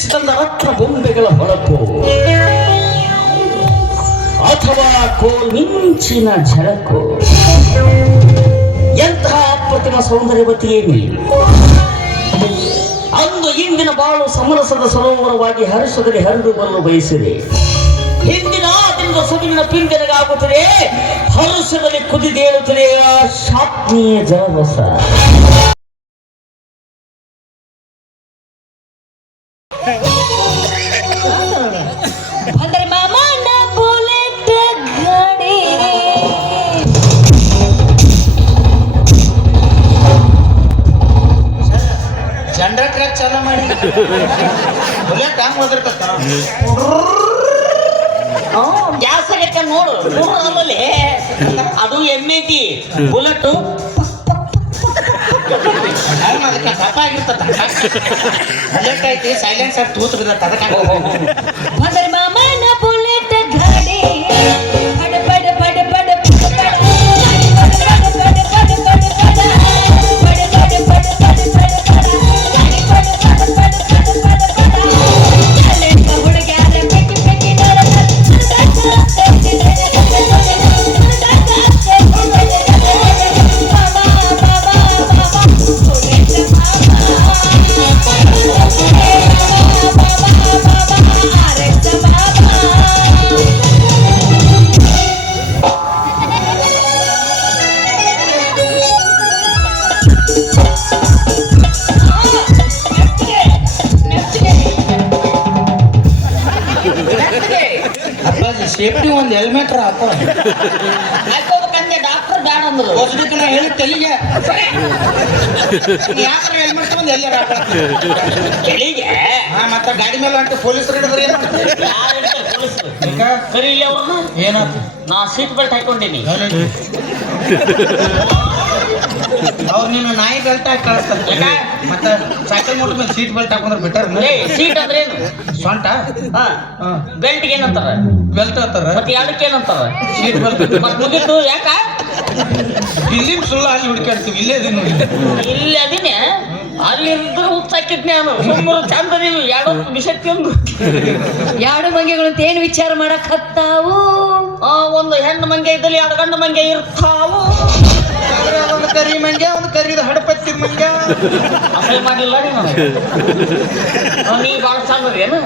ಇರಿಸಿದಂತ ರತ್ನ ಬೊಂಬೆಗಳ ಹೊಳಪು ಅಥವಾ ಕೋಲ್ಮಿಂಚಿನ ಝಳಕು ಎಂತಹ ಅಪ್ರತಿಮ ಸೌಂದರ್ಯವತಿಯೇ ನೀನು. ಅಂದು ಇಂದಿನ ಬಾಳು ಸಮರಸದ ಸರೋವರವಾಗಿ ಹರ್ಷದಲ್ಲಿ ಹರಿದು ಬರಲು ಬಯಸಿದೆ. ಹಿಂದಿನ ದಿನದ ಸುದಿನ ಪಿಂಡನೆಗಾಗುತ್ತದೆ, ಹರುಷದಲ್ಲಿ ಕುದಿದೇಳುತ್ತದೆ ಆ ಶಾತ್ಮೀಯ ಜಲರಸ. ಅಂದ್ರೆ ಮಾಮನ ಬುಲೆಟ್ ಗಾಡಿ ಜನರೇಟರ್ ಚಾಲ ಮಾಡಿ ಬುಲೆಟ್ ಹಂಗ್ ಹೋದಿರ್ತಕ್ಕ ಗ್ಯಾಸ್ ಆಗೈತೆ ನೋಡು. ಆಮೇಲೆ ಅದು ಎಮ್ಮೈತಿ ಬುಲೆಟ್ ದಪ್ಪ ಆಗಿರ್ತದ ಬುಲೆಟ್ ಐತಿ ಸೈಲೆನ್ಸರ್ ತೂತು ಬಿದ್ದತ್ತ ಅದಕ್ಕೆ ಅಂದ್ರೆ ಮಾಮನ ಬುಲೆಟ್ ಗಾಡಿ ಪಡ ಪಡ ಪಡ ಪಡ ಸೇಫ್ಟಿ ಒಂದು ಹೆಲ್ಮೆಟ್ ಹಾಕೋ ಹಾಕೋಬೇಕಂದ್ರೆ ಡಾಕ್ಟರ್ ಬ್ಯಾಡ ಅಂದ್ರು. ಹೊಸದಕ್ಕೆ ನಾ ಹೇಳಿ ತೆಲಿಗೆ ಯಾಕಂದ್ರೆ ಹೆಲ್ಮೆಟ್ ಒಂದು ಎಲ್ಲಾರ ಕೆಳಿಗೆ ಮತ್ತೆ ಗಾಡಿ ಮೇಲೆ ಅಂಟು ಪೊಲೀಸರು ಹಿಡಿದ್ರೆ ಏನು ಕರೀಲಿ ಅವ್ರನ್ನ. ಏನಾಯ್ತು ನಾ ಸೀಟ್ ಬೆಲ್ಟ್ ಹಾಕೊಂಡೀನಿ. ಅವ್ರು ನೀನು ನಾಯಿ ಬೆಲ್ಟ್ ಹಾಕಿ ಕಳಿಸ್ತಾರೆ ಮತ್ತೆ ಸೈಕಲ್ ಮೋಟರ್ ಮೇಲೆ ಸೀಟ್ ಬೆಲ್ಟ್ ಹಾಕೊಂಡ್ರೆ ಬೆಟರ್. ಸೀಟ್ ಅಂದ್ರೆ ಏನು? ಸೊಂಟ ಬೆಲ್ಟ್ಗೆ ಏನಂತಾರ? ಬೆಲ್ಟ್ ಅಂತಾರ. ಮತ್ತೆ ಎರಡಕ್ಕೆ ಏನಂತಾರ? Seat belt. ಮತ್ತೆ ಮುಗಿತು ಯಾಕ? ಇಲ್ಲಿಂದ ಸುಳ್ಳು ಅಲ್ಲಿ ಹುಡುಕಾಡ್ತೀವಿ. ಇಲ್ಲೇ ಇದೀನಿ ನೋಡಿ. ಇಲ್ಲಿ ಅದೀನಿ. ಅಲ್ಲಿ ಇದ್ರೆ ಹುಚ್ಚಾಕಿದ್ನೆ ನಾನು. ಸುಮ್ಮನೆ ಚಂದ ನೀವು ಎರಡು ವಿಷಕ್ಕೆ ಒಂದು ಎರಡು ಮಂಗೆಗಳು ಅಂತ ಏನು ವಿಚಾರ ಮಾಡಕ್ ಹತ್ತಾವು? ಒಂದು ಹೆಣ್ಣು ಮಂಗೆ ಇದ್ದಲ್ಲಿ ಎರಡು ಗಂಡು ಮಂಗೆ ಇರ್ತಾವು. ಒಂದು ಕರಿ ಮಂಗೆ ಒಂದು ಕರಿದ ಹಡಪತ್ತಿದ ಮಂಗೆ ಅಸಹ್ಯ ಮಾಡಿಲ್ಲ ನೀನು. ನೀ ಭಾಳ ಚಂದ ಅದೇನು?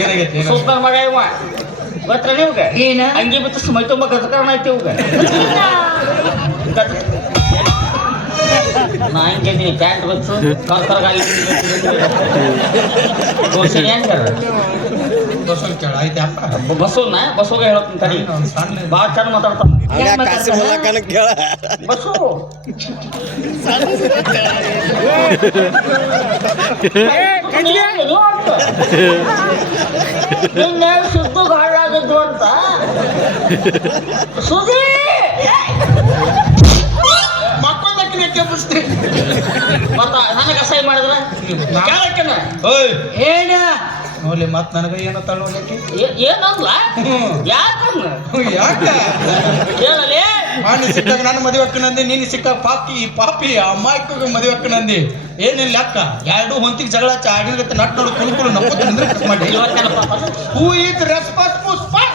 ಏನಾಗೈತಿ ಸೂಪರ್ ಮಗ ಇವ ಗೊತ್ತ ನಿಮ್ಗೆ? ಏನ ಅಂಗಿ ಬಿತ್ತು ಮೈ ತುಂಬ ಗಜಕರಣ ಐತಿ ಇವಾಗ. ನಾ ಹಿಂಗಿದ್ದೀನಿ ಪ್ಯಾಂಟ್ ಬಚ್ಚು ಕರ್ಕರ್ಗಾಗಿ ಗೋಸಿನಿ ಹೆಂಗಾರ ಬಸ್ಸಲ್ಲಿ ಕೇಳ ಐತೆ ಅಪ್ಪ ಬಸ್ಸನ್ನ ಬಸ್ಸೋಗ ಹೇಳ್ತೀನಿ ತಡಿ. ಭಾಳ ಚಂದ ಮಾತಾಡ್ತಾನ ಬಸ್ಸು. ನಿನ್ನೆ ಸುದ್ದು ಹಾಳಾಗಿದ್ದು ಅಂತ ಸುದ್ದಿ ಮತ್ತ ನನಗೆ ಅಸಹ್ಯ ಮಾಡಿದ್ರ ಏನ ನೋಡ್ಲಿ ಮತ್ ನನಗ ಏನೋ ತಳ್ಳೋಲಿಕ್ಕೆ ಏನಂದ್ಲ? ಯಾಕಂದ ಯಾಕ ಹೇಳಲಿ. ನಾನು ಸಿಕ್ಕಾಗ ನಾನು ಮದುವೆ ಅಕ್ಕನಂದಿ, ನೀನು ಸಿಕ್ಕ ಪಾಪಿ ಅಮ್ಮಾಯ್ಕ ಮದುವೆ ಅಕ್ಕನಂದಿ. ಏನಿಲ್ಲ ಅಕ್ಕ ಎರಡು ಹೊಂತಿಗೆ ಜಗಳ ಆಡಿದ್ರೆ ನಟ್ ನೋಡು ಕುಳ್ಕೊಂಡು ನಪ್ಪತ್ತು ಮಾಡಿ ಹೂ ಇಸ್ ರೆಸ್ಪಾನ್ಸಿಬಲ್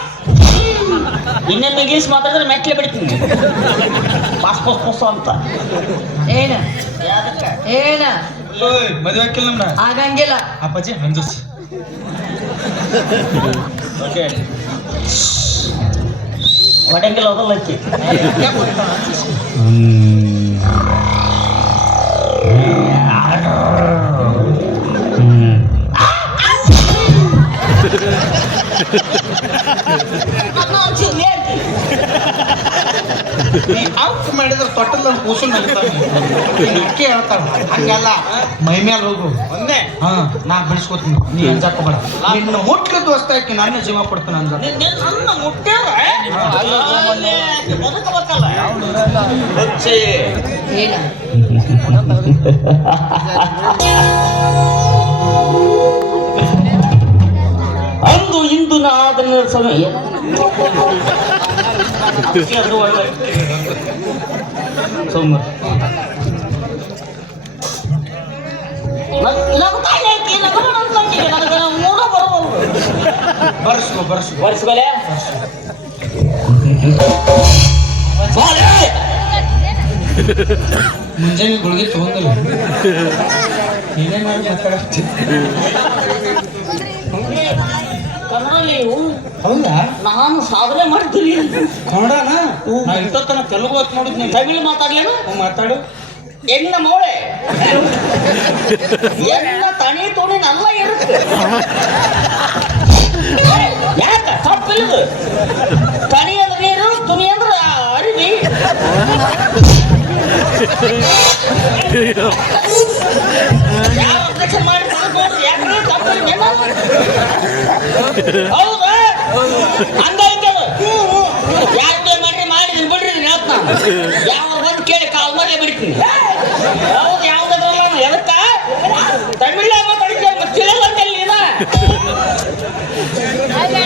ಇನ್ನೊಂದು ಇಂಗ್ಲೀಷ್ ಮಾತಾಡಿದ್ರೆ ಮೆಟ್ಲೆ ಬಿಡ್ತೀನಿ. ಪಾಸ್ ಪೋಸ್ ಪೋಸ್ ಅಂತ ಏನ ಏನ ಮದುವೆ ಹಾಕಿಲ್ಲ ನಮ್ನ ಆಗಂಗಿಲ್ಲ ಅಪ್ಪಾಜಿ ಹಂಜಸ್ ಹೊಡೆಂಗಿಲ್ಲ ಹೋಗಲ್ಲಕ್ಕಿ. ಆಫ್ ಮಾಡಿದ್ರೆ ತೊಟ್ಟಲ್ ಕೂಸು ಅಕ್ಕಿ ಹೇಳ್ತಾಳ ಹಂಗಲ್ಲ. ಮೈ ಮೇಲೆ ಹೋಗು ಒಂದೇ ನಾ ಬಿಡಿಸ್ಕೊತೀನಿ. ನೀ ಅಂಜಾಕೋಬೇಡ. ನಿನ್ನ ಮುಟ್ಲ ದೋಸ್ತ ಹಾಕಿ ನನ್ನ ಜೀವ ಕೊಡ್ತಾನೆ ಅಂದ. ನನ್ನ ಮುಟ್ಟ್ಯಾರ ಬದುಕಬೇಕಲ್ಲ. ಏನ ಅಂದು ಇಂದು ನಾ ಅದನ್ನ ಸಮಯ ಅದು ಒಳ್ಳೆ ಸುಮ್ಮ ನಗತಾಳೆ ನನಗೆ ಬರ್ಸ್ಕೊ ಬರ್ಸ್ಕೊಲೆ ಮುಂಜಾನೆ ಗುಳಿಗೆ ತಗೊಂಡಿಲ್ಲ ಏನೇನಾದ್ರು ಮಾತಾಡತ್ತಿ ಕನ್ನಡ ನೀವು ಹೌದಾ ನಾನು ಸಾಧನೆ ಮಾಡ್ತೀನಿ ಕನ್ನಡನ ನಾ ಇಷ್ಟೊತ್ತನ ತೆಲುಗು ಹೊತ್ತು ನೋಡಿದ್ನಿ ತಮಿಳು ಮಾತಾಡ್ಲೇನು ಮಾತಾಡು ಎನ್ನ ಮೋಳೆ ಎನ್ನ ತನಿ ತುಣಿ ನಲ್ಲ ಇರುತ್ತೆ ಯಾಕ ತಪ್ಪಿಲ್ಲದು ತನಿ ಅಂದ್ರೆ ನೀರು ತುಣಿ ಅಂದ್ರೆ ಅರಿವಿ ಯಾವ ಅಬ್ಜೆಕ್ಷನ್ ಮಾಡಿ ನೋಡ್ರಿ ಯಾಕ್ರಿ ತಪ್ಪಿಲ್ಲ ಹೌದಾ ಹಂಗ ಯಾಕೆ ಮಾಡ್ರಿ ಮಾಡಿದ್ರಿ ಬಿಡ್ರಿ ಹೇಳ್ತ ಯಾವ ಬಂದು ಕೇಳಿ ಕಾಲ್ ಮರೇ ಬಿಡ್ತೀನಿ ಹೌದು ಯಾವ್ದಾದ್ರಲ್ಲ ಎದಕ್ಕ ತಮಿಳ ಮಾತಾಡಿದ್ದೆ ತಿಳಿಯಲ್ಲಂತಲ್ಲಿ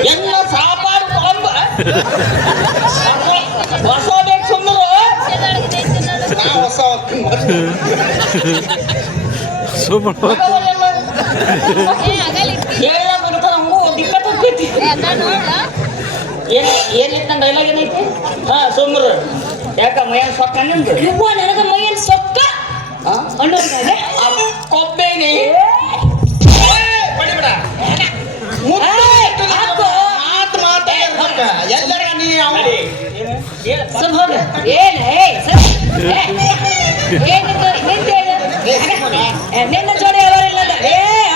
ಎಲ್ಲ ಸಾಪಾಡು ಕೊಂಬ ಹೊಸ ಬೇಕು ಸುಮ್ಮರು ಹೊಸ ಹೇಳ ಬರ್ತಾರ ದಿಕ್ಕತ್ತೈತಿ ಏನಿತ್ತು ನನ್ನ ಡೈಲಾಗ್ ಏನೈತಿ ಹಾ ಸುಮ್ಮರು ಯಾಕ ಮೈಯನ್ ಸೊಕ್ಕ ನಿಂದು ಇವ್ವ ನನಗ ಮೈಯನ್ ಸೊಕ್ಕ ಅನ್ನೋದಾನೆ ಕೊಬ್ಬೇನಿ ಬಡಿಬಿಡ ಎಲ್ಲರಿಗ ನೀ ಸ್ವಲ್ಪ ಹೋಗ ಏನ್ ನಿನ್ನ ಜೋಡಿ ಅವರಿಲ್ಲ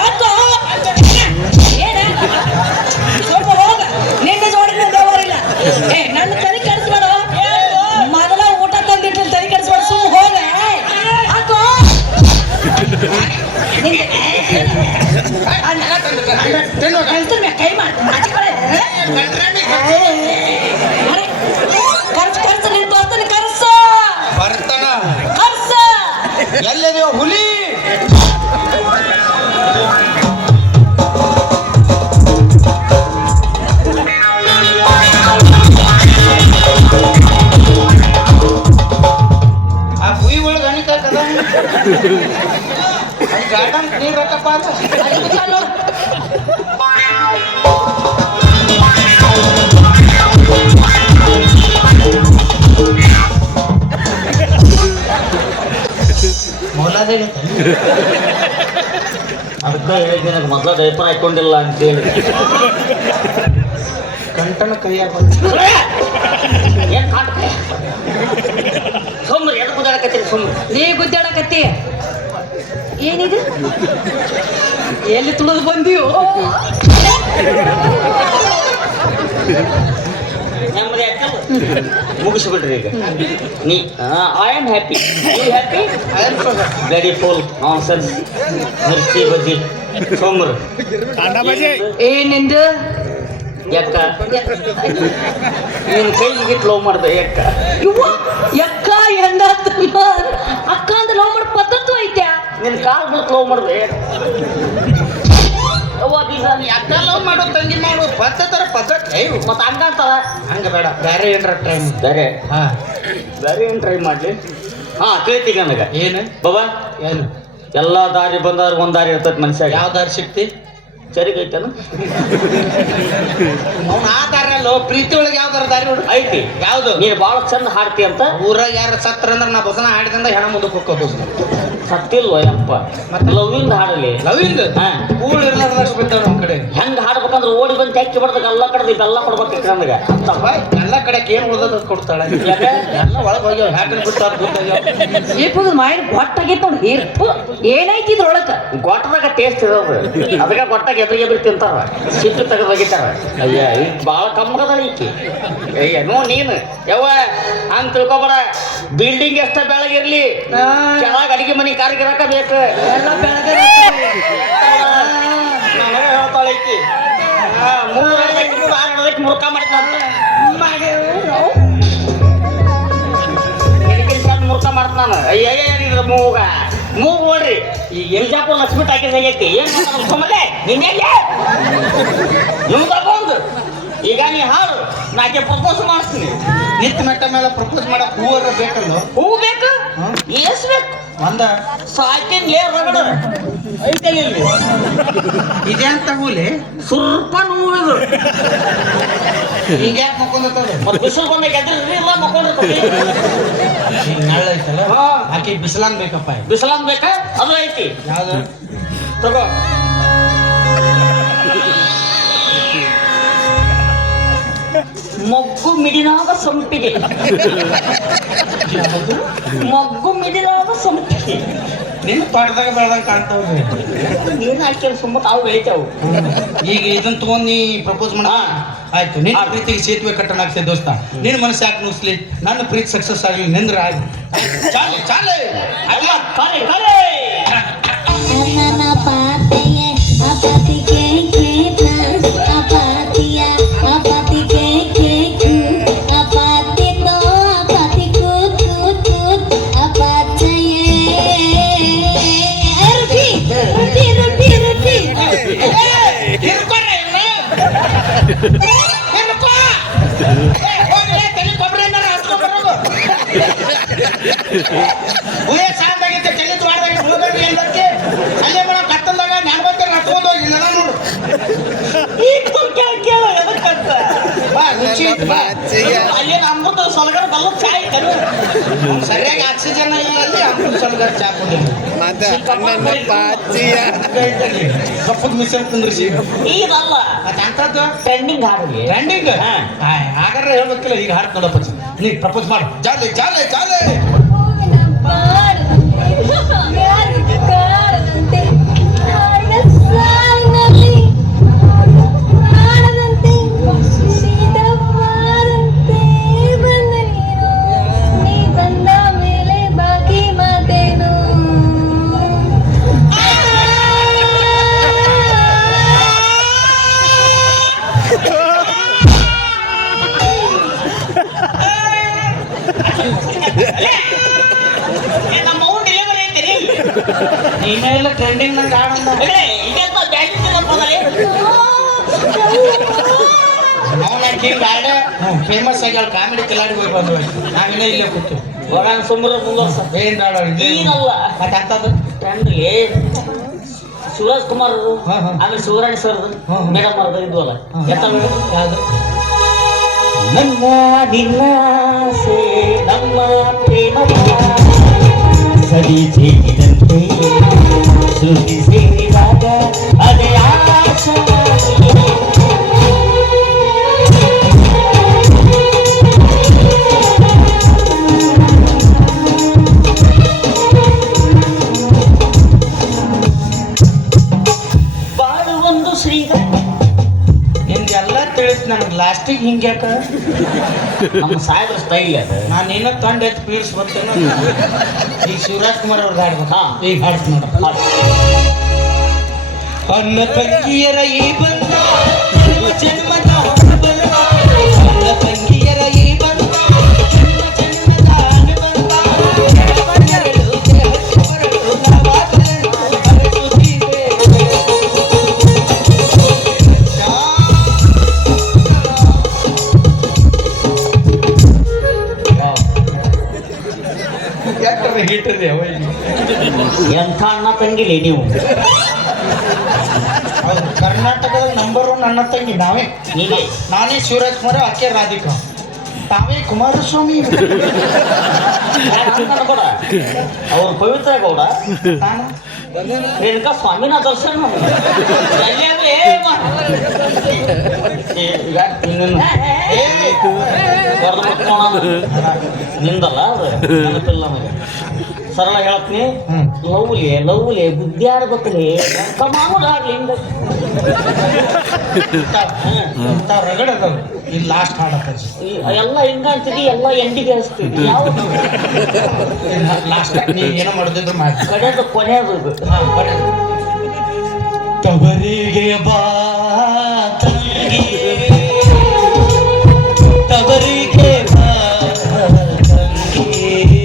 ಅಕ್ಕ ಏನ ಸ್ವಲ್ಪ ಹೋಗ ನಿನ್ನ ಜೋಡಿ ಅವರಿಲ್ಲ ನನ್ನ ತಲೆ ಕೆಡಿಸ್ಬೇಡ ಮೊದಲ ಊಟ ತಂದಿಟ್ಟು ತಲೆ ಕೆಡಿಸ್ಬೇಡ ಸುಮ್ಮ ಹೋಗ ಅಕ್ಕ ಕೈ ಮಾಡ್ತೀನಿ ಕರ್ಸು ನಿನ್ ಬರ್ತಾನೆ ಕರ್ಸು ಬರ್ತಾನ ಕರ್ಸು ಎಲ್ಲೆದೆಯೋ ಹುಲಿ ಆ ಹುಯಿ ಒಳಗೆ ಅನಿಕಾಕದ ಗಾರ್ಡನ್ ನೀರ್ ರಕ್ಕಪ್ಪ ಅಂತ ಅದಕ್ಕೆ ಹೇಳಿದ್ದೆ ನನಗೆ ಮೊದಲ ಡೈಪರ್ ಹಾಕೊಂಡಿಲ್ಲ ಅಂತೇಳಿ ಕಂಟನ ಕೈಯಾಗ ಏನ್ ಕಾಣ್ತೆ ಸುಮ್ಮನೆ ಎದು ಕುದಾಡಕತ್ತೀರಿ ಸುಮ್ಮನೆ ನೀ ಗುದ್ದಾಡಕತ್ತಿ ಏನಿದು ಎಲ್ಲಿ ತುಳಿದು ಬಂದಿಯೋ ನೆಮ್ಮದಿ ಆಯ್ತಲ್ಲ ಮುಗಿಸ್ಬಿಡ್ರಿ ಈಗ ನೀ I am happy you happy very full nonsense mirchi bajji ಸೋಮರು ಏನೆಂದು ಯಾಕ ನಿನ್ ಕೈಗೆ ಲವ್ ಮಾಡ್ದೆ ಯಾಕ ಇವ್ವ ಯಕ್ಕ ಎಂದ ಅಕ್ಕ ಅಂತ ಲವ್ ಮಾಡೋ ಪದ್ಧತಿ ಐತೆ ನಿನ್ ಕಾಲ್ ಬಿಟ್ಟು ಲವ್ ಮಾಡ್ದೆ ಅಕ್ಕ ಲವ್ ಮಾಡೋ ತಂಗಿ ಮಾಡೋ ಪದ್ಧತಿ ಮತ್ತೆ ಹಂಗಂತಾರ ಹಂಗ ಬೇಡ ಬೇರೆ ಏನ್ರ ಟ್ರೈನ್ ಬೇರೆ ಹಾ ಬೇರೆ ಏನ್ ಟ್ರೈ ಮಾಡ್ಲಿ ಹಾ ಕೇಳ್ತೀಗ ನನಗ ಏನು ಬಾಬಾ ಏನು ಎಲ್ಲಾ ದಾರಿ ಬಂದಾರ ಒಂದ್ ದಾರಿ ಇರ್ತೈತಿ ಮನುಷ್ಯ ಯಾವ ದಾರಿ ಸಿಕ್ತಿ ಸರಿಗೆ ಐತನ ಅವ್ನ ಆ ದಾರಿ ಅಲ್ಲೋ ಪ್ರೀತಿ ಒಳಗೆ ಯಾವ್ದಾರ ದಾರಿ ನೋಡು ಐತಿ ಯಾವ್ದು ನೀನ್ ಬಾಳ ಚಂದ ಹಾಡ್ತಿ ಅಂತ ಊರಾಗ ಯಾರ ಸತ್ರ ಅಂದ್ರೆ ನಾ ಬಸನ ಹಾಡಿದಂದ ಹೆಣ ಮುಂದಕ್ಕೆ ಹೋಗ್ಕೋದು ಸತ್ತಿಲ್ವ ಯಪ್ಪ ಮತ್ತೆ ಲವ್ವಿಂದ ಹಾಡಲಿ ಲವಿಂದ ಹಾ ಕೂಳ್ ಇರ್ಲಾರ್ದಷ್ಟು ಬಿದ್ದಾವ ನಮ್ಮ ಕಡೆ ಹೆಂಗ್ ಹಾಡ್ಬೇಕಂದ್ರೆ ಓಡಿ ಬಂದು ತೆಕ್ಕಿ ಬಡ್ದಾಗ ಎಲ್ಲ ಕಡೆ ಬೆಲ್ಲ ಕೊಡ್ಬೇಕು ನನಗ ಎಲ್ಲ ಕಡೆ ಏನ್ ಉಳ್ದದ ಕೊಡ್ತಾಳೆ ಯಾಕೆ? ಎಲ್ಲ ಒಳಗೆ ಹೋಗ್ಯಾವ ಹ್ಯಾಕನ್ ಬಿಡ್ತಾರ ಗೊತ್ತಾಗ್ಯಾವ ಏಪದ ಮಾಯಿನ ಗೊತ್ತಾಗೈತೆ ನೋಡಿ ಹೇರ್ಪು ಏನೈತಿ ಇದ್ರೊಳಕ ಗೊಟ್ಟದಾಗ ಟೇಸ್ಟ್ ಇರೋದು ಅದಕ್ಕೆ ಗೊಟ್ಟಾಗ ಎದುರಿಗೆ ತಿಂತಾರ ಸಿಟ್ಟು ತೆಗೆದೋಗಿತಾರ ಅಯ್ಯ ಈಗ ಭಾಳ ಕಮ್ಮಗದ ಈಕಿ ಅಯ್ಯ ನೀನು ಯವ್ವ ಹಂಗ್ ತಿಳ್ಕೊಬೇಡ ಬಿಲ್ಡಿಂಗ್ ಎಷ್ಟ ಬೆಳಗಿರ್ಲಿ ಕೆಳಗೆ ಅಡಿಗೆ ಮನೆ ಕಾರ್ಗಿರಕ ಬೇಕು ಎಲ್ಲ ಬೆಳಗ್ಗೆ ನನಗೆ ಹೇಳ್ತಾಳೆ ಈಕಿ ಮೂರು ಆಡೋದಕ್ಕೆ ಮುರುಕ ಮಾಡಿದ್ನಂತ ಮುರುಕ ಮಾಡ್ತ ನಾನು ಅಯ್ಯ ಮೂಗ ಮೂಗು ನೋಡ್ರಿ ಈಗ ಎಲ್ಜಾಪುರ ಲಕ್ಷ್ಮಿ ಟಾಕೀಸ್ ಆಗೈತಿ ಏನ್ ಸುಮ್ಮನೆ ನಿನ್ನೆಲ್ಲ ನಿಮ್ಗೆ ಒಂದು ಈಗ ನೀ ಹಾಡು ನಾಕೆ ಪ್ರಪೋಸ್ ಮಾಡಿಸ್ತೀನಿ ನಿಂತ ಮೆಟ್ಟ ಮೇಲೆ ಪ್ರಪೋಸ್ ಮಾಡಕ್ ಹೂವರ ಬೇಕಲ್ಲ ಹೂ ಬೇಕು ಎಸ್ ಬೇಕು ಒಂದ ಸಾಕಿಂಗ್ ರಗಡ ಐತಲ್ಲ ಇಲ್ಲಿ ಇದೇ ಅಂತ ಹೂಲೆ ಸ್ವಲ್ಪ ನೋವಿದು ಹಿಂಗ ಯಾಕೆ ಮಕ್ಕೊಂಡತ್ತದ ಮತ್ತೆ ಬಿಸಿಲು ಬಂದಾಗ ಎದ್ರಿ ಇಲ್ಲ ಮಕ್ಕೊಂಡಿರ್ತದೆ ಈಗ ನಳ್ಳ ಐತಲ್ಲ ಆಕೆ ಬಿಸಿಲಾನ್ ಬೇಕಪ್ಪ ಬಿಸಿಲಾನ್ ಬೇಕಾ ಅದು ಐತಿ ಯಾವ್ದು ತಗೋ ಮೊಗ್ಗು ಮಿಡಿನಾದ ಸಂಪಿಗೆ ಮೊಗ್ಗು ಮಿಡಿನಾದ ಸಂಪಿಗೆ ನಿನ್ನ ತೋಟದಾಗ ಬೆಳ್ದಂಗ ಕಾಣ್ತಾವ್ರಿ ಏನ್ ಹಾಕ್ಯಾರ ಸುಮ್ಮ ತಾವು ಬೆಳಿತಾವು ಈಗ ಇದನ್ನ ತಗೊಂಡ್ ನೀ ಪ್ರಪೋಸ್ ಮಾಡ ಆಯ್ತು ನಿನ್ನ ಪ್ರೀತಿಗೆ ಸೇತುವೆ ಕಟ್ಟಣ ಆಗ್ತದೆ ದೋಸ್ತ ನಿನ್ನ ಮನಸ್ಸು ಯಾಕೆ ನುಸ್ಲಿ ನನ್ನ ಪ್ರೀತಿ ಸಕ್ಸಸ್ ಆಗಲಿ ನಿಂದ್ರ ಆಯ್ತು ಚಾಲೆ ಚಾಲೆ ಅಲ್ಲ ಕರೆ ಕರೆ ಸಾಕಾಗೈತೆ ತೆಗೆದು ಮಾಡ್ದಾಗ ಹೋಗ್ಬೇಡ್ರಿ ಎಲ್ಲಕ್ಕೆ ಅಲ್ಲೇ ಮೇಡಮ್ ಕತ್ತಲ್ದಾಗ ನಾಡ್ಬತ್ತಾರೆ ಹತ್ಕೊಂಡು ಹೋಗಿ ನೆಲ ನೋಡು ಬಾ ರುಚಿ ಐತಿ ಬಾ ಅಲ್ಲಿ ಅಮೃತ ಸಲಗರ ಬಲ್ಲ ಚಾಯ್ ಸರಿಯಾಗಿ ಆಕ್ಸಿಜನ್ ಇಲ್ಲಿ ಅಮೃತ ಸಲಗರ ಚಾ ಕೊಡಿಲ್ಲ ಕಪ್ಪದ ಮಿಶ್ರಣ ಕುಂದ್ರಿಸಿ ಈಗಲ್ಲ ಅಂತದ್ದು ಟ್ರೆಂಡಿಂಗ್ ಹಾಡಿಗೆ ಟ್ರೆಂಡಿಂಗ್ ಹಾಗಾದ್ರೆ ಹೇಳ್ಬೇಕಿಲ್ಲ ಈಗ ಹಾಡ್ ನೋಡಪ್ಪ ನೀ ಪ್ರಪೋಸ್ ಮಾಡು ಜಾಲೆ ಜಾಲೆ ಜಾಲೆ ನೀನೆಲ್ಲ ಟ್ರೆಂಡಿಂಗ್ ನಂಗೆ ಆಡಂದ ಹಿಂಗೆ ಆಡ ಫೇಮಸ್ ಆಗಿ ಅವ್ಳು ಕಾಮಿಡಿ ಕಿಲಾಡಿ ಹೋಗಿ ಬಂದ್ವಿ ನಾವಿನ್ನ ಇಲ್ಲೇ ಕೂತು ಸುಮ್ಮನೆ ಮುಂದುವರ್ಸ ಏನ್ ಆಡೋ ಈಗಲ್ಲ ಮತ್ತೆ ಅಂತದ್ದು ಟ್ರೆಂಡ್ಗೆ ಶಿವರಾಜ್ ಕುಮಾರ್ ಹಾ, ಹಾ. ಆಮೇಲೆ ಶಿವರಾಣಿ ಸರ್ ಹಾ, ಹಾ. ಮೇಡಮ್ ಅವ್ರದ್ದು ಇದ್ವಲ್ಲ ಎತ್ತ ಯಾವ್ದು ನನ್ನ ನಿನ್ನ ಆಸೆ ನಮ್ಮ ಪ್ರೇಮ ಸರಿ ಸೇರಿದಂತೆ ಶ್ರುತಿ ಸೇರಿದಾಗ ಅದೇ ಆಶಾ ಬಾಳುವೊಂದು ಶ್ರೀಗ ನಿನ್ಗೆಲ್ಲ ತಿಳಿಸ್ ನನಗೆ ಲಾಸ್ಟಿಗೆ ಹಿಂಗೆ ಯಾಕ ನಮ್ಮ ಸಾಹೇಬ್ರ ಸ್ಟೈಲ್ ಅದು ನಾನೇನೋ ತಂಡ ಎತ್ತು ಪೀಡ್ಸ್ ಬರ್ತೇನೆ ಈಗ ಶಿವರಾಜ್ ಕುಮಾರ್ ಅವ್ರದ್ದು ಹಾಡ್ಬೇಕು ಹಾ. ಈಗ ಹಾಡ್ತು ನೋಡ ಅನ್ನ ತಂಗಿಯರ ಈ ಬಂದ ಜನ್ಮ ಜನ್ಮದ ಅನುಬಂಧ. ಅನ್ನ ತಂಗಿಯರ ಈ ಬಂದ ಜನ್ಮ ಜನ್ಮದ ಅನುಬಂಧ. ಎರಡು ದೇಹಕ್ಕೆ ಬರಲು ನಾವಾಗಲೆಂದು ಹರಸುತ್ತಿದೆ. ಯಾಕಂದ್ರೆ ಹಿಟ್ಟದೆ ಅವಾಗ ಎಂಥ ಅಣ್ಣ ತಂಗಿಲಿ ನೀವು ಹೌದು ಕರ್ನಾಟಕದ ನಂಬರ್ 1 ಅಣ್ಣ ತಂಗಿ ನಾವೇ ನೀವೇ ನಾನೇ ಶಿವರಾಜ್ ಕುಮಾರ್ ಆಕೆ ರಾಧಿಕಾ ತಾವೇ ಕುಮಾರಸ್ವಾಮಿ ಕೂಡ ಅವ್ರು ಪವಿತ್ರ ಗೌಡ ನಾನು ರೇಣುಕಾ ಸ್ವಾಮಿನ ದರ್ಶನ ಎಲ್ಲಿ ಅಂದ್ರೆ ಈಗ ಇನ್ನೊಂದು ನಿಂದಲ್ಲ ಅದು ನೆನಪಿಲ್ಲ ನನಗೆ ಸರಳ ಹೇಳ್ತೀನಿ ಲವ್ಲಿ ಬುದ್ಧಿ ಆಡ್ಬೇಕ್ರಿ ಮಾಮೂಲಿ ಆಗ್ಲಿ ಹಿಂಗ ರಗಡ ಅದಾವ ಇಲ್ಲಿ ಲಾಸ್ಟ್ ಹಾಡಪ್ಪ ಎಲ್ಲ ಹಿಂಗ ಅಂತಿದ್ದಿ ಎಲ್ಲ ಎಂಡಿಗೆ ಹಚ್ತಿದ್ವಿ ಯಾವ ಲಾಸ್ಟ್ ನೀ ಏನೋ ಮಾಡಿದ್ರು ಮಾಡಿ ಕಡೆದು ಕೊನೆಯದು ಇದು. ತವರಿಗೆ ಬಾ ತಂಗಿ ತವರಿಗೆ ಬಾ ತಂಗಿ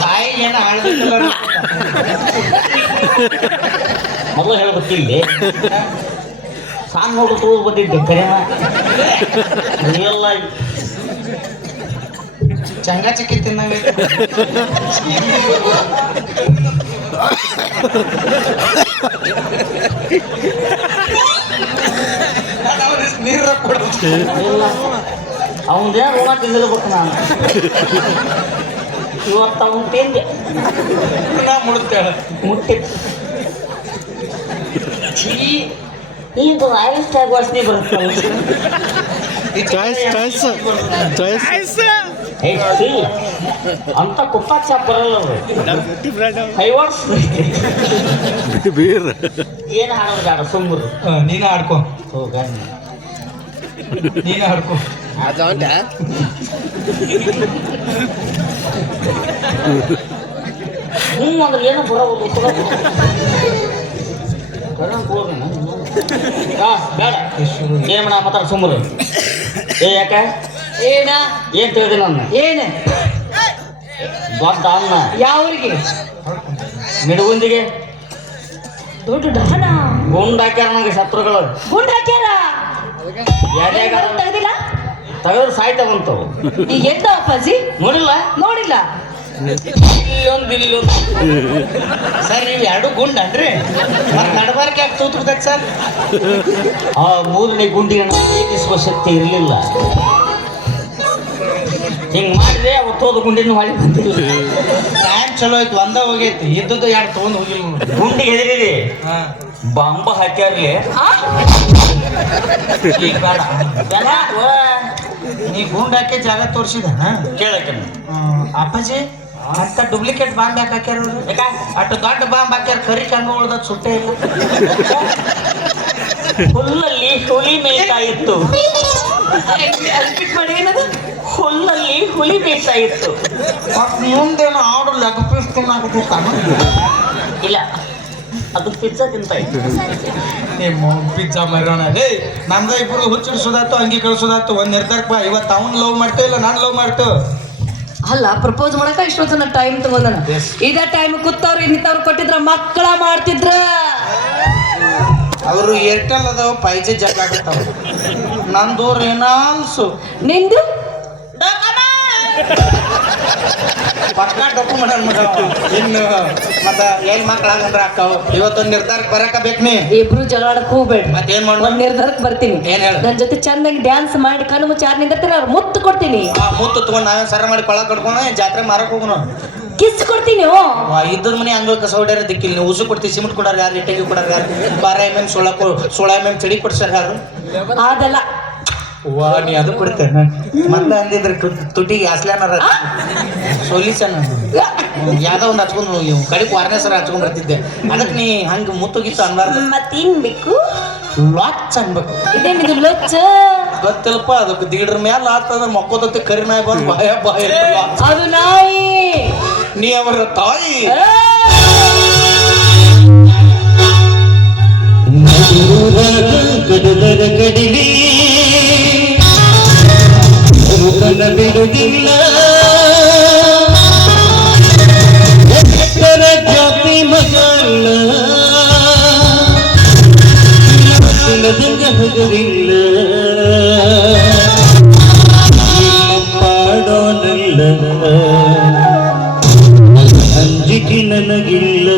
ಬಾಯಿ ಏನು ಆಳ್ಬೇಕಲ್ಲ ಮೊದಲು ಹೇಳ್ಬೇಕಿಲ್ಲಿ ಸಾಂಗ್ ನೋಡು ತೋದು ಬಂದಿದ್ದೆ ಕರೆನ ರಿಯಲ್ ಆಗಿ ಚಂಗ ಚಿಕ್ಕಿ ತಿನ್ನಂಗೆ ನೀರ ಕೊಡುತ್ತೆ ಅವನದೇ ಋಣ ತಿಂದಿರ್ಬೇಕು ನಾನು ಇವತ್ತು ಅವನು ತಿಂದೆ ನಾ ಮುಡುತ್ತೇಳ ಮುಟ್ಟಿತ್ತು ಈಗ ಆಯಿಲ್ ಸ್ಟ್ಯಾಗ್ ವಾಸನೆ ಬರುತ್ತಲ್ಲ ಅಂತ ಕುಪ್ಪ ಚಾಪ್ ಬರಲ್ಲ ಹೈವಾಡ್ಸ್ ಏನು ಹಾಡೋದು ಬೇಡ ಸುಮ್ಮರು ನೀನ ಆಡ್ಕೊ ಹೋಗ ನೀನ ಆಡ್ಕೊ ಹ್ಞೂ ಅಂದ್ರೆ ಏನೋ ಬರೋದು ಬೇಡ ಏನ್ ಮಾಡ ಮಾತಾಡ ಸುಮ್ಮರು ಏ ಯಾಕ ಏನ ಏನ್ ತಿಳಿದೆ ನನ್ನ ಏನ ದೊಡ್ಡ ಅನ್ನ ಯಾವ್ರಿಗೆ ನಿಡುಗುಂದಿಗೆ ದೊಡ್ಡ ಡಹನ ಗುಂಡ್ ಹಾಕ್ಯಾರ ನನಗೆ ಶತ್ರುಗಳು ಗುಂಡ್ ಹಾಕ್ಯಾರ ಯಾರ್ಯಾಗ ತೆಗ್ದಿಲ್ಲ ತೆಗೆದ್ರೆ ಸಾಯ್ತಾವಂತವು ಈಗ ಎಂತ ಅಪ್ಪಾಜಿ ನೋಡಿಲ್ಲ ನೋಡಿಲ್ಲ ಇಲ್ಲೊಂದು ಸರ್ ನೀವು ಎರಡು ಗುಂಡ್ ಅನ್ರಿ ಮತ್ತೆ ನಡಬಾರ್ಕೆ ಯಾಕೆ ತೂತ್ ಬಿಡ್ತೈತೆ ಸರ್ ಆ ಮೂರನೇ ಗುಂಡಿಗೆ ಏಕಿಸುವ ಶಕ್ತಿ ಇರಲಿಲ್ಲ ಹಿಂಗ್ ಮಾಡಿದ್ರೆ ಅವತ್ತು ಹೋದ ಗುಂಡಿನ ಹೊಳಿ ಬಂದಿಲ್ಲ ಟೈಮ್ ಚಲೋ ಆಯ್ತು ಒಂದ ಹೋಗೈತಿ ಇದ್ದದ್ದು ಎರಡು ತೊಗೊಂಡು ಹೋಗಿಲ್ಲ ನೋಡಿ ಗುಂಡಿಗೆ ಹೆದರಿರಿ ಹಾ ಬಾಂಬ ಹಾಕ್ಯಾರ್ಲಿ ಈಗ ಬೇಡ ಬೇಡ ನೀ ಗುಂಡ್ ಹಾಕಿ ಜಾಗ ತೋರಿಸಿದ ಕೇಳಕ್ಕೆ ಅಪ್ಪಾಜಿ ಅಂತ ಡೂಪ್ಲಿಕೇಟ್ ಬಾಂಬ್ ಯಾಕೆ ಹಾಕ್ಯಾರ ಯಾಕ ಅಷ್ಟು ದೊಡ್ಡ ಬಾಂಬ್ ಹಾಕ್ಯಾರ ಕರಿ ಕಂಗ ಉಳ್ದ ಸುಟ್ಟೆ ಇಲ್ಲ ಹುಲ್ಲಲ್ಲಿ ಹುಲಿ ಮೇಯ್ತಾ ಇತ್ತು ರಿಪೀಟ್ ಮಾಡಿ ಏನದು ಹುಲ್ಲಲ್ಲಿ ಹುಲಿ ಮೇಯ್ತಾ ಇತ್ತು ಮತ್ತೆ ಮುಂದೇನು ಆರ್ಡರ್ ಲೆಗ್ ಪೀಸ್ ತಿನ್ನಾಕತ್ತಿತ್ತಾನ ಇಲ್ಲ ಅದು ಪಿಜ್ಜಾ ತಿಂತ ಇತ್ತು ನಿಮ್ಮ ಪಿಜ್ಜಾ ಮರೋಣ ಏ ನಮ್ದ ಇಬ್ರು ಹುಚ್ಚಿಡ್ಸೋದಾತು ಅಂಗಿ ಕಳ್ಸೋದಾತು ಒಂದ್ ನಿರ್ಧಾರಕ್ಕೆ ಬಾ ಇವತ್ತು ಅವ್ನು ಲವ್ ಮಾಡ್ತೇವೆ ಇಲ್ಲ ನಾನು ಲವ್ ಮಾಡ್ತೇವೆ ಅಲ್ಲ ಪ್ರಪೋಸ್ ಮಾಡಕ ಇಷ್ಟೊತ್ತನ ಟೈಮ್ ತಗೊಂಡನ Yes. ಇದೇ ಟೈಮ್ ಕೂತವ್ರು ಇನ್ನಿತವ್ರು ಕೊಟ್ಟಿದ್ರ ಮಕ್ಕಳ ಮಾಡ್ತಿದ್ರ ಅವರು ಏರ್ಟೆಲ್ ಅದಾವ 5G ಜಾಗ ಆಗತ್ತಾವ ನಂದೂರ್ ಏನಾಲ್ಸು ನಿಂದು ಪಕ್ಕ ಡಾಕ್ಯುಮೆಂಟ್ ಮಗ ಇನ್ನು ಮತ್ತ ಎಲ್ಲಿ ಮಕ್ಕಳಾಗಂದ್ರ ಅಕ್ಕಾವ ಇವತ್ತೊಂದು ನಿರ್ಧಾರಕ್ಕೆ ಬರಕ ಬೇಕು ನೀ ಇಬ್ರು ಜಗಳಾಡಕ್ ಹೋಗ್ಬೇಡ್ರಿ ಮತ್ತೇನ್ ಮಾಡ ಒಂದ್ ನಿರ್ಧಾರಕ್ಕೆ ಬರ್ತೀನಿ ಏನ್ ಹೇಳು? ನನ್ ಜೊತೆ ಚಂದಾಗಿ ಡ್ಯಾನ್ಸ್ ಮಾಡಿ ಕಣ್ಣು ಮುಚ್ಚಿ ಯಾರು ನಿಂದಿರ್ತೀರ ಅವ್ರು ಮುತ್ತು ಕೊಡ್ತೀನಿ ಆ ಮುತ್ತು ತಗೊಂಡ್ ನಾವೇ ಸರ ಮಾಡಿ ಕೊಳ ಕಟ್ಕೊಂಡು ಜಾತ್ರೆ ಮಾರಕ್ ಹೋಗೋಣ ಕಿಸ್ ಕೊಡ್ತೀನಿ ಇದ್ದದ ಮನೆ ಅಂಗಳ ಕಸ ಹೊಡ್ಯಾರ ದಿಕ್ಕಿಲ್ಲ ನೀವು ಉಸು ಕೊಡ್ತೀವಿ ಸಿಮೆಂಟ್ ಕೊಡಾರ ಯಾರು ಇಟ್ಟಿಗೆ ಕೊಡಾರ ಯಾರು 12 mm 16 mm ಚಡಿ ಕೊಡ್ಸಾರ ಯಾರು ಅದಲ್ಲ ವಾ ನೀ ಅದು ಕೊಡ್ತೇನೆ ಮೊದ್ಲು ಅಂದಿದ್ರೆ ತುಟಿಗೆ ಹಸ್ಲಾನಾರ ಸೊಲ್ಯೂಷನ್ ಯಾವ್ದೋ ಒಂದು ಹಚ್ಕೊಂಡು ಇವ್ ಕಡಿಗೆ ವಾರನೇ ಸರ ಹಚ್ಕೊಂಡ್ ಬರ್ತಿದ್ದೆ ಅದಕ್ಕೆ ನೀ ಹಂಗೆ ಮುತ್ತುಗಿತ್ತು ಅನ್ಬಾರ್ದು ಮತ್ತೇನ್ ಬೇಕು ಲಾಚ್ ಅನ್ಬೇಕು ಇದೇನಿದು ಲೊಚ್ಚ ಗೊತ್ತಿಲ್ಲಪ್ಪ ಅದಕ್ಕೆ ದಿಡ್ರ ಮ್ಯಾಲ ಆತಂದ್ರೆ ಮಕ್ಕೋದತ್ತೆ ಕರಿ ನಾಯಿ ಬಂದು ಬಾಯ ಬಾಯ ಅದು ನಾಯಿ ನೀ ಅವರ ತಾಯಿ ಕಡಲರ ಕಡಿಲಿ ಬಿಡುವುದಿಲ್ಲ ಜಾತಿ ಮಸಾಲ ಹಗರಿಲ್ಲ ಪಾಡೋನಲ್ಲ ಅಂಜಿಕೆ ನನಗಿಲ್ಲ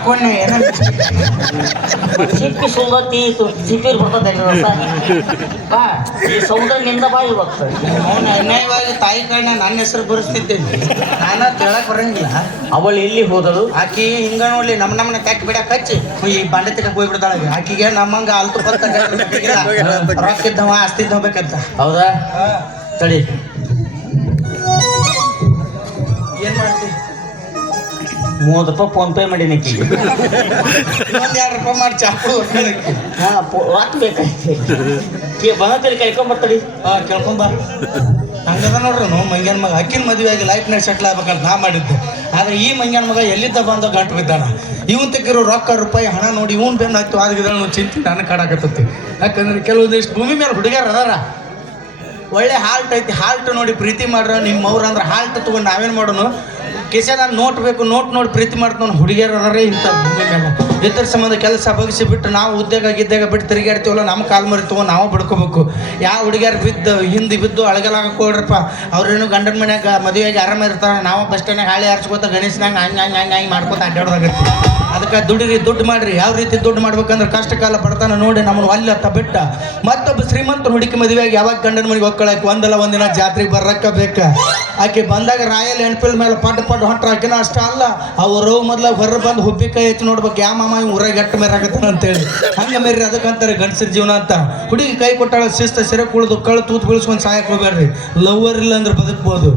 ಅನ್ಕೊಂಡೆ ಏನ ಸಿಪ್ಪಿ ಸುಂದತಿ ಸಿಪ್ಪಿರ್ ಬರ್ತದೆ ರಸ ಬಾ ಈ ಸೌಂದರ್ಯದಿಂದ ಬಾಯಿ ಬರ್ತದೆ ಅವನು ಅನ್ಯಾಯವಾಗಿ ತಾಯಿ ಕಣ್ಣ ನನ್ನ ಹೆಸರು ಬರೆಸ್ತಿದ್ದೇನೆ ನಾನು ಹೇಳಕ್ ಬರಂಗಿಲ್ಲ. ಅವಳು ಎಲ್ಲಿ ಹೋದಳು? ಆಕಿ ಹಿಂಗ ನೋಡ್ಲಿ ನಮ್ಮನ್ನ ತೆಕ್ ಬಿಡಕ್ ಹಚ್ಚಿ ಈ ಬಂಡೆ ತೆಗಕ್ ಹೋಗ್ಬಿಡ್ತಾಳ. ಆಕಿಗೆ ನಮ್ಮಂಗ ಅಲ್ತು ಪತ್ತ ರೊಕ್ಕ ಇದ್ದವ ಆಸ್ತಿ ಹೋಗ್ಬೇಕಂತ. ಹೌದಾ? ತಡಿ, ಏನ್ ಮಾಡ್ತಿ? ₹30 ಫೋನ್ ಪೇ ಮಾಡೀನಿ ಆಕಿಗೆ. ಇನ್ನೊಂದ್ ₹2 ಮಾಡಿ ಚಾಪು ಹಾ ರೊಕ್ಕ ಬೇಕಾಯ್ತು ಬಂದಲ್ಲಿ ಕಳ್ಕೊಂಬರ್ತಾಡಿ. ಕೇಳ್ಕೊಂಬ ಹಂಗದ ನೋಡ್ರಿ ನಾವು ಮಂಗ್ಯಾನ ಮಗ ಅಕ್ಕಿನ ಮದುವೆ ಆಗಿ ಲೈಫ್ನಾಗ ಸೆಟ್ಲ್ ಆಗ್ಬೇಕಂತ ನಾ ಮಾಡಿದ್ದೆ. ಆದ್ರೆ ಈ ಮಂಗ್ಯಾನ ಮಗ ಎಲ್ಲಿದ್ದ ಬಂದ ಗಂಟು ಬಿದ್ದಾನ. ಇವನ್ ತೆಗಿರೋ ರೊಕ್ಕ ರೂಪಾಯಿ ಹಣ ನೋಡಿ ಇವನ್ ಬೆನ್ನು ಹತ್ತು ಆದ್ಗಿದ ಚಿಂತೆ ನಾನು ಕಾಡಾಕತ್ತತಿ. ಯಾಕಂದ್ರೆ ಕೆಲವೊಂದಿಷ್ಟು ಭೂಮಿ ಮೇಲೆ ಹುಡುಗ್ಯಾರ ಅದಾರ, ಒಳ್ಳೆ ಹಾಲ್ಟ್ ಐತಿ, ಹಾಲ್ಟ್ ನೋಡಿ ಪ್ರೀತಿ ಮಾಡ್ರ. ನಿಮ್ಮ ಅವ್ರ ಅಂದ್ರೆ ಹಾಲ್ಟ್ ತಗೊಂಡು ನಾವೇನು ಮಾಡೋನು ಕಿಸೆ ನಾನು ನೋಟ್ ಬೇಕು, ನೋಟ್ ನೋಡಿ ಪ್ರೀತಿ ಮಾಡ್ತಾನೆ ಹುಡುಗಿಯರೇ ಇಂಥ ಭೂಮಿ ಮೇಲೆ. ಇದ್ರ ಸಂಬಂಧ ಕೆಲಸ ಬಗ್ಸಿ ಬಿಟ್ಟು ನಾವು ಉದ್ಯೋಗ ಗಿದ್ದಾಗ ಬಿಟ್ಟು ತಿರುಗಾಡ್ತೀವಲ್ಲ, ನಮ್ಮ ಕಾಲು ಮರಿ ತೊಗೊಂಡು ನಾವು ಬಿಡ್ಕೋಬೇಕು. ಯಾವ ಹುಡುಗಿಯರು ಹಿಂದೆ ಬಿದ್ದು ಅಳಗಲಾಗ ಕೊಡ್ರಪ್ಪ, ಅವ್ರೇನು ಗಂಡನ ಮನ್ಯಾಗ ಮದುವೆಗೆ ಆರಾಮ ಇರ್ತಾರೆ. ನಾವು ಬಸ್ ಸ್ಟ್ಯಾಂಡ್ನಾಗ ಹಾಳಿ ಹಾರಿಸ್ಕೋತ ಗಣೇಶನಾಗ ಹಂಗೆ ಮಾಡ್ಕೋತ ಅಡ್ಡಾಡೋದಾಗತ್ತೆ. ಅದಕ್ಕೆ ದುಡಿರಿ, ದುಡ್ಡು ಮಾಡ್ರಿ. ಯಾವ ರೀತಿ ದುಡ್ಡು ಮಾಡ್ಬೇಕಂದ್ರೆ ಕಷ್ಟ ಕಾಲ ಪಡ್ತಾನೆ ನೋಡಿ ನಮ್ಮನ್ನು ಅಲ್ಲಿ ಹತ್ತ ಬಿಟ್ಟ ಮತ್ತೊಬ್ಬ ಶ್ರೀಮಂತ ಹುಡುಕಿ ಮದುವೆಯಾಗಿ ಯಾವಾಗ ಗಂಡನ ಮನೆಗೆ ಹೋಗ್ಕೊಳಕ್ಕೆ ಒಂದಲ್ಲ ಒಂದಿನ ಜಾತ್ರೆಗೆ ಬರ್ರಕ್ಕ ಬೇಕ. ಆಕೆ ಬಂದಾಗ ರಾಯಲ್ ಎನ್ಫೀಲ್ಡ್ ಮೇಲೆ ಪಟ್ ಹೊಂಟ್ರ. ಆಕೆನ ಅಷ್ಟ ಅಲ್ಲ, ಅವರು ಮೊದ್ಲಾಗ ಹೊರ ಬಂದು ಹುಬ್ಬಿ ಕೈ ಎತ್ತಿ ನೋಡ್ಬೇಕು ಯಾವ ಮಾಮ ಊರಾಗ ಎಟ್ಟು ಮೇರಾಗತ್ತಾನ ಅಂತೇಳಿ. ಹಂಗೆ ಮೇರಿ ಅದಕ್ಕಂತಾರೆ ಗಂಡಸರ ಜೀವನ ಅಂತ. ಹುಡುಗಿ ಕೈ ಕೊಟ್ಟಾಳ ಶಿಸ್ತ ಸೆರೆ ಕುಳಿದು ಕಳು ತೂತು ಬೀಳ್ಸ್ಕೊಂಡು ಸಾಯಕ್ಕೆ ಹೋಗ್ಬೇಡ್ರಿ. ಲವರ್ ಇಲ್ಲ ಅಂದ್ರೆ ಬದುಕ್ಬೋದು,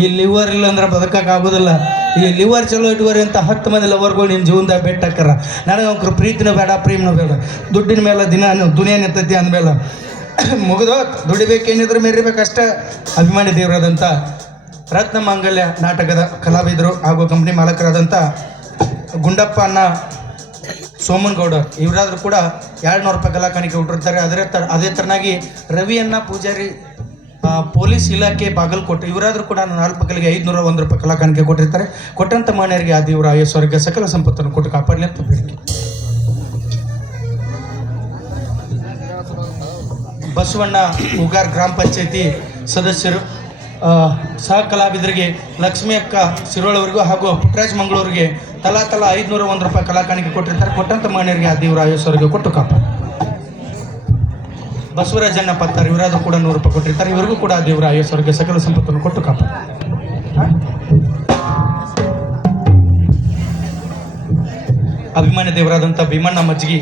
ಈ ಲಿವರ್ ಇಲ್ಲ ಅಂದ್ರೆ ಬದುಕಕ್ಕೆ ಆಗೋದಿಲ್ಲ. ಈ ಲಿವರ್ ಚಲೋ ಇಟ್ವರಿ ಅಂತ 10 ಮಂದಿ ಲವರ್ಗಳು ನಿಮ್ಮ ಜೀವನದಾಗ ಬೆಟ್ಟಕ್ಕಾರ. ನನಗೆ ಅವ್ರ ಪ್ರೀತಿನೂ ಬೇಡ, ಪ್ರೇಮನೂ ಬೇಡ. ದುಡ್ಡಿನ ಮೇಲೆ ದುನಿಯಾ ನಿಂತೈತಿ ಅಂದಮೇಲೆ ಮುಗಿದು ದುಡಿಬೇಕೇನಿದ್ರು ಮೆರಿಬೇಕಷ್ಟೇ. ಅಭಿಮಾನಿ ದೇವರಾದಂಥ ರತ್ನ ಮಾಂಗಲ್ಯ ನಾಟಕದ ಕಲಾವಿದರು ಹಾಗೂ ಕಂಪ್ನಿ ಮಾಲಕರಾದಂಥ ಗುಂಡಪ್ಪ ಅಣ್ಣ ಸೋಮನಗೌಡ ಇವರಾದರೂ ಕೂಡ ₹200 ಕಲಾ ಕಾಣಿಕೆ ಕೊಟ್ಟಿರ್ತಾರೆ. ಅದೇ ಥರನಾಗಿ ರವಿಯನ್ನ ಪೂಜಾರಿ ಪೊಲೀಸ್ ಇಲಾಖೆ ಬಾಗಲಕೋಟೆ ಇವರಾದರೂ ಕೂಡ 4 ಮಕ್ಕಳಿಗೆ ₹501 ಕಲಾ ಕಾಣಿಕೆ ಕೊಟ್ಟಿರ್ತಾರೆ. ಕೊಟ್ಟಂಥ ಮಾನ್ಯರಿಗೆ ಆ ದೇವರ ಆಯಸ್ವರ್ಗ ಸಕಲ ಸಂಪತ್ತನ್ನು ಕೊಟ್ಟು ಕಾಪಾಡಲಿ ಅಂತ ಬೇಡಿಕೆ. ಬಸವಣ್ಣ ಉಗಾರ್ ಗ್ರಾಮ ಪಂಚಾಯತಿ ಸದಸ್ಯರು, ಸಹ ಕಲಾವಿದರಿಗೆ ಲಕ್ಷ್ಮಿ ಅಕ್ಕ ಸಿರೋಳವರೆಗೂ ಹಾಗೂ ಪುಟ್ಟರಾಜ್ ಮಂಗಳೂರಿಗೆ ತಲಾ ₹501 ಕಲಾ ಕಾಣಿಕೆ ಕೊಟ್ಟಿರ್ತಾರೆ. ಕೊಟ್ಟಂಥ ಮಾನ್ಯರಿಗೆ ಆ ದೇವರ ಆಯಸ್ವರ್ಗ ಕೊಟ್ಟು ಕಾಪಾಡ. ಬಸವರಾಜಣ್ಣ ಪತ್ತಾರ್ ಇವರಾದರೂ ಕೂಡ ₹100 ಕೊಟ್ಟಿರ್ತಾರೆ. ಇವರಿಗೂ ಕೂಡ ದೇವರ ಆಯಸ್ವರ್ಗ ಸಕಲ ಸಂಪತ್ತನ್ನು ಕೊಟ್ಟು ಕಾಪಾಡ. ಅಭಿಮಾನಿ ದೇವರಾದಂಥ ಭೀಮಣ್ಣ ಮಜ್ಗಿ